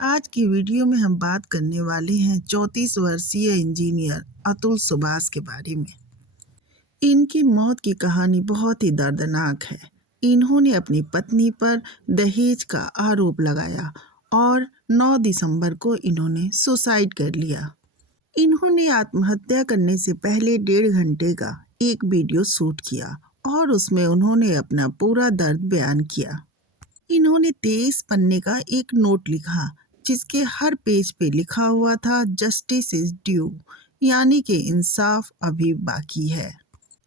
आज की वीडियो में हम बात करने वाले हैं 34 वर्षीय इंजीनियर अतुल सुभाष के बारे में। इनकी मौत की कहानी बहुत ही दर्दनाक है। इन्होंने अपनी पत्नी पर दहेज का आरोप लगाया और 9 दिसंबर को इन्होंने सुसाइड कर लिया। इन्होंने आत्महत्या करने से पहले 1.5 घंटे का एक वीडियो शूट किया और उसमें उन्होंने अपना पूरा दर्द बयान किया। इन्होंने 23 पन्ने का एक नोट लिखा जिसके हर पेज पे लिखा हुआ था जस्टिस इज ड्यू, यानी कि इंसाफ अभी बाकी है।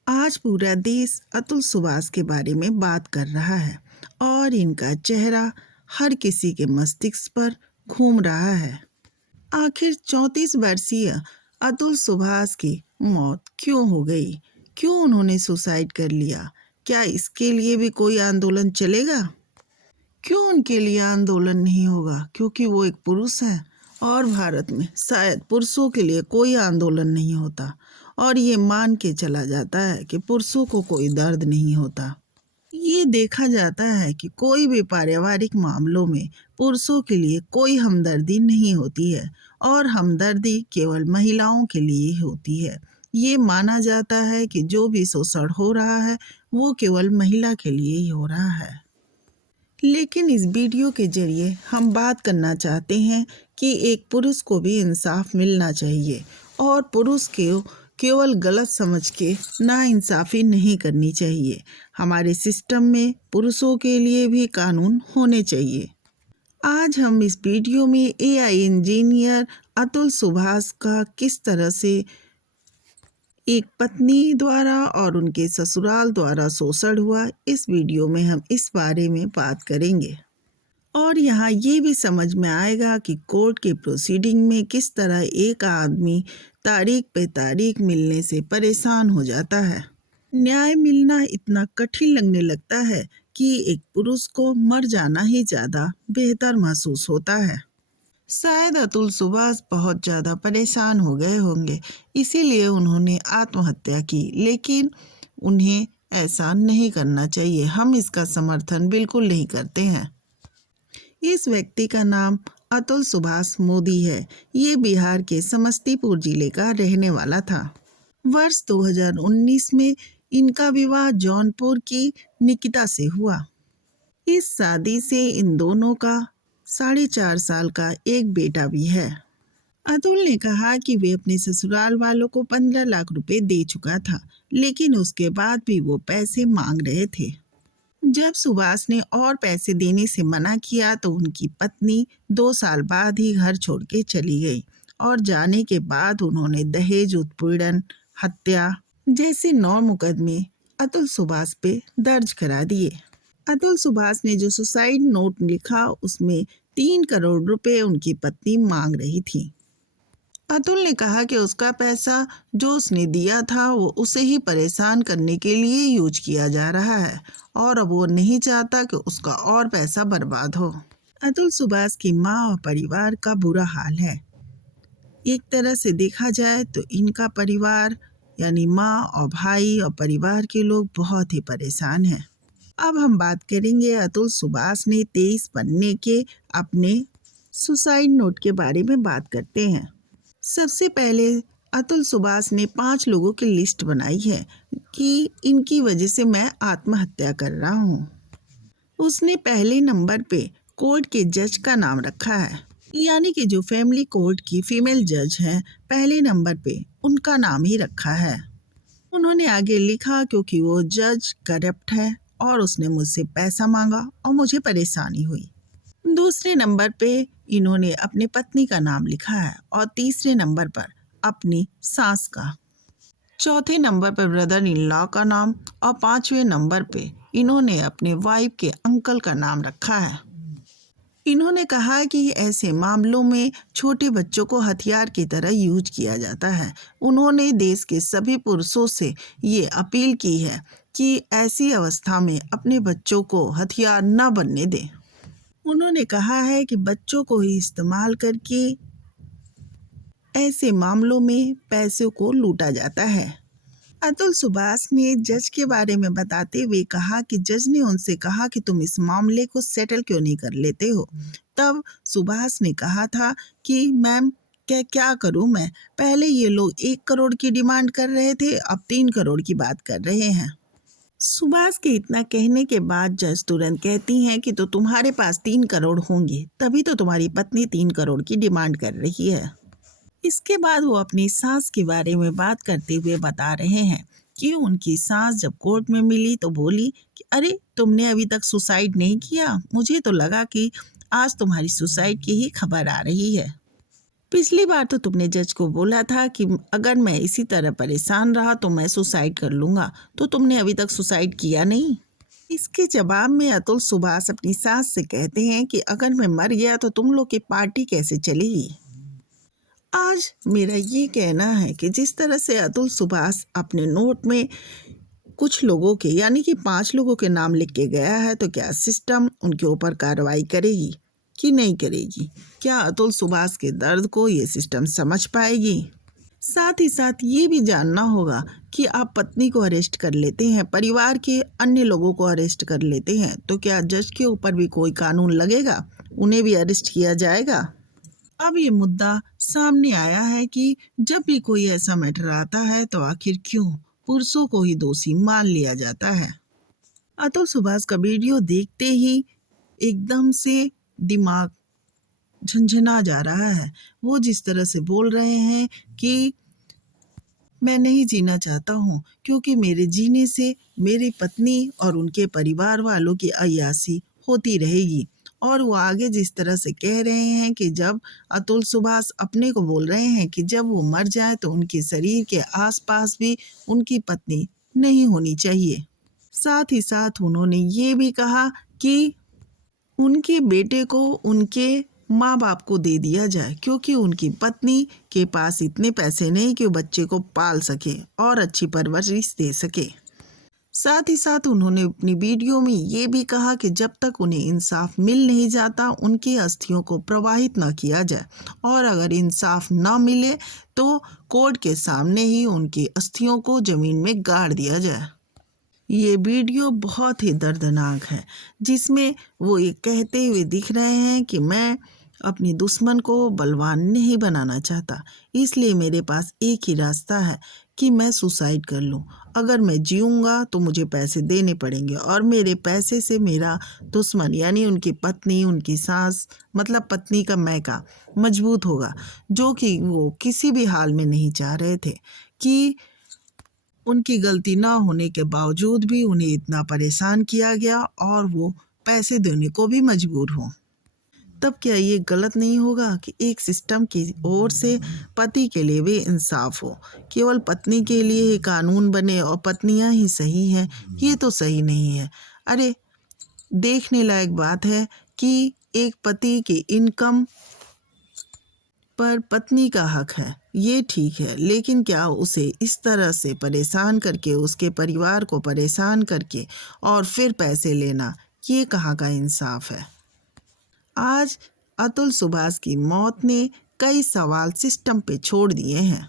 आज पूरा देश अतुल सुभाष के बारे में बात कर रहा है और इनका चेहरा हर किसी के मस्तिष्क पर घूम रहा है। आखिर 34 वर्षीय अतुल सुभाष की मौत क्यों हो गई? क्यों उन्होंने सुसाइड कर लिया? क्या इसके लिए भी कोई आंदोलन चलेगा? क्यों उनके लिए आंदोलन नहीं होगा? क्योंकि वो एक पुरुष हैं और भारत में शायद पुरुषों के लिए कोई आंदोलन नहीं होता और ये मान के चला जाता है कि पुरुषों को कोई दर्द नहीं होता। ये देखा जाता है कि कोई भी पारिवारिक मामलों में पुरुषों के लिए कोई हमदर्दी नहीं होती है और हमदर्दी केवल महिलाओं के लिए ही होती है। ये माना जाता है कि जो भी शोषण हो रहा है वो केवल महिला के लिए ही हो रहा है। लेकिन इस वीडियो के जरिए हम बात करना चाहते हैं कि एक पुरुष को भी इंसाफ मिलना चाहिए और पुरुष को केवल गलत समझ के नाइंसाफ़ी नहीं करनी चाहिए। हमारे सिस्टम में पुरुषों के लिए भी कानून होने चाहिए। आज हम इस वीडियो में एआई इंजीनियर अतुल सुभाष का किस तरह से एक पत्नी द्वारा और उनके ससुराल द्वारा शोषण हुआ, इस वीडियो में हम इस बारे में बात करेंगे। और यहाँ ये भी समझ में आएगा कि कोर्ट के प्रोसीडिंग में किस तरह एक आदमी तारीख पे तारीख मिलने से परेशान हो जाता है। न्याय मिलना इतना कठिन लगने लगता है कि एक पुरुष को मर जाना ही ज़्यादा बेहतर महसूस होता है। शायद अतुल सुभाष बहुत ज़्यादा परेशान हो गए होंगे, इसीलिए उन्होंने आत्महत्या की, लेकिन उन्हें ऐसा नहीं करना चाहिए। हम इसका समर्थन बिल्कुल नहीं करते हैं। इस व्यक्ति का नाम अतुल सुभाष मोदी है। ये बिहार के समस्तीपुर जिले का रहने वाला था। वर्ष 2019 में इनका विवाह जौनपुर की निकिता से हुआ। इस शादी से इन दोनों का 4.5 साल का एक बेटा भी है। अतुल ने कहा कि वे अपने ससुराल वालों को 15 लाख रुपए दे चुका था, लेकिन उसके बाद भी वो पैसे मांग रहे थे। जब सुभाष ने और पैसे देने से मना किया तो उनकी पत्नी 2 साल बाद ही घर छोड़ के चली गई और जाने के बाद उन्होंने दहेज उत्पीड़न, हत्या जैसे 9 मुकदमे अतुल सुभाष पे दर्ज करा दिए। अतुल सुभाष ने जो सुसाइड नोट लिखा उसमें 3 करोड़ रुपए उनकी पत्नी मांग रही थी। अतुल ने कहा कि उसका पैसा जो उसने दिया था वो उसे ही परेशान करने के लिए यूज किया जा रहा है और अब वो नहीं चाहता कि उसका और पैसा बर्बाद हो। अतुल सुभाष की माँ और परिवार का बुरा हाल है। एक तरह से देखा जाए तो इनका परिवार यानी माँ और भाई और परिवार के लोग बहुत ही परेशान हैं। अब हम बात करेंगे अतुल सुभाष ने 23 पन्ने के अपने सुसाइड नोट के बारे में बात करते हैं। सबसे पहले अतुल सुभाष ने 5 लोगों की लिस्ट बनाई है कि इनकी वजह से मैं आत्महत्या कर रहा हूँ। उसने पहले नंबर पे कोर्ट के जज का नाम रखा है, यानी कि जो फैमिली कोर्ट की फीमेल जज हैं पहले नंबर पे उनका नाम ही रखा है। उन्होंने आगे लिखा क्योंकि वो जज करप्ट है और उसने मुझसे पैसा मांगा और मुझे परेशानी हुई। दूसरे नंबर पे इन्होंने अपनी पत्नी का नाम लिखा है और तीसरे नंबर पर अपनी सास का, चौथे नंबर पर ब्रदर इन लॉ का नाम और 5वें नंबर पे इन्होंने अपने वाइफ के अंकल का नाम रखा है। इन्होंने कहा कि ऐसे मामलों में छोटे बच्चों को हथियार की तरह यूज किया जाता है। उन्होंने देश के सभी पुरुषों से ये अपील की है कि ऐसी अवस्था में अपने बच्चों को हथियार न बनने दें। उन्होंने कहा है कि बच्चों को ही इस्तेमाल करके ऐसे मामलों में पैसों को लूटा जाता है। अतुल सुभाष ने जज के बारे में बताते हुए कहा कि जज ने उनसे कहा कि तुम इस मामले को सेटल क्यों नहीं कर लेते हो। तब सुभाष ने कहा था कि मैम क्या क्या करूं मैं, पहले ये लोग 1 करोड़ की डिमांड कर रहे थे, अब 3 करोड़ की बात कर रहे हैं। सुभाष के इतना कहने के बाद जज तुरंत कहती हैं कि तो तुम्हारे पास 3 करोड़ होंगे, तभी तो तुम्हारी पत्नी 3 करोड़ की डिमांड कर रही है। इसके बाद वो अपनी सास के बारे में बात करते हुए बता रहे हैं कि उनकी सास जब कोर्ट में मिली तो बोली कि अरे तुमने अभी तक सुसाइड नहीं किया, मुझे तो लगा कि आज तुम्हारी सुसाइड की ही खबर आ रही है। पिछली बार तो तुमने जज को बोला था कि अगर मैं इसी तरह परेशान रहा तो मैं सुसाइड कर लूँगा, तो तुमने अभी तक सुसाइड किया नहीं। इसके जवाब में अतुल सुभाष अपनी सास से कहते हैं कि अगर मैं मर गया तो तुम लोग की पार्टी कैसे चलेगी। आज मेरा ये कहना है कि जिस तरह से अतुल सुभाष अपने नोट में कुछ लोगों के यानी कि 5 लोगों के नाम लिख के गया है, तो क्या सिस्टम उनके ऊपर कार्रवाई करेगी कि नहीं करेगी? क्या अतुल सुभाष के दर्द को ये सिस्टम समझ पाएगी? साथ ही साथ ये भी जानना होगा कि आप पत्नी को अरेस्ट कर लेते हैं, परिवार के अन्य लोगों को अरेस्ट कर लेते हैं, तो क्या जज के ऊपर भी कोई कानून लगेगा, उन्हें भी अरेस्ट किया जाएगा? अब ये मुद्दा सामने आया है कि जब भी कोई ऐसा मैटर आता है तो आखिर क्यों पुरुषों को ही दोषी मान लिया जाता है। अतुल सुभाष का वीडियो देखते ही एकदम से दिमाग झंझना जा रहा है। वो जिस तरह से बोल रहे हैं कि मैं नहीं जीना चाहता हूँ, क्योंकि मेरे जीने से मेरी पत्नी और उनके परिवार वालों की अय्याशी होती रहेगी। और वो आगे जिस तरह से कह रहे हैं कि जब अतुल सुभाष अपने को बोल रहे हैं कि जब वो मर जाए तो उनके शरीर के आसपास भी उनकी पत्नी नहीं होनी चाहिए। साथ ही साथ उन्होंने ये भी कहा कि उनके बेटे को उनके माँ बाप को दे दिया जाए, क्योंकि उनकी पत्नी के पास इतने पैसे नहीं कि वो बच्चे को पाल सके और अच्छी परवरिश दे सके। साथ ही साथ उन्होंने अपनी वीडियो में ये भी कहा कि जब तक उन्हें इंसाफ मिल नहीं जाता उनकी अस्थियों को प्रवाहित न किया जाए, और अगर इंसाफ न मिले तो कोर्ट के सामने ही उनकी अस्थियों को जमीन में गाड़ दिया जाए। ये वीडियो बहुत ही दर्दनाक है, जिसमें वो ये कहते हुए दिख रहे हैं कि मैं अपने दुश्मन को बलवान नहीं बनाना चाहता, इसलिए मेरे पास एक ही रास्ता है कि मैं सुसाइड कर लूं। अगर मैं जीऊँगा तो मुझे पैसे देने पड़ेंगे और मेरे पैसे से मेरा दुश्मन यानी उनकी पत्नी, उनकी सास मतलब पत्नी का मैका मजबूत होगा, जो कि वो किसी भी हाल में नहीं चाह रहे थे कि उनकी गलती ना होने के बावजूद भी उन्हें इतना परेशान किया गया और वो पैसे देने को भी मजबूर हों। तब क्या ये गलत नहीं होगा कि एक सिस्टम की ओर से पति के लिए भी इंसाफ हो, केवल पत्नी के लिए ही कानून बने और पत्नियां ही सही हैं? ये तो सही नहीं है। अरे देखने लायक बात है कि एक पति की इनकम पर पत्नी का हक है, ये ठीक है, लेकिन क्या उसे इस तरह से परेशान करके, उसके परिवार को परेशान करके और फिर पैसे लेना, ये कहाँ का इंसाफ है? आज अतुल सुभाष की मौत ने कई सवाल सिस्टम पे छोड़ दिए हैं।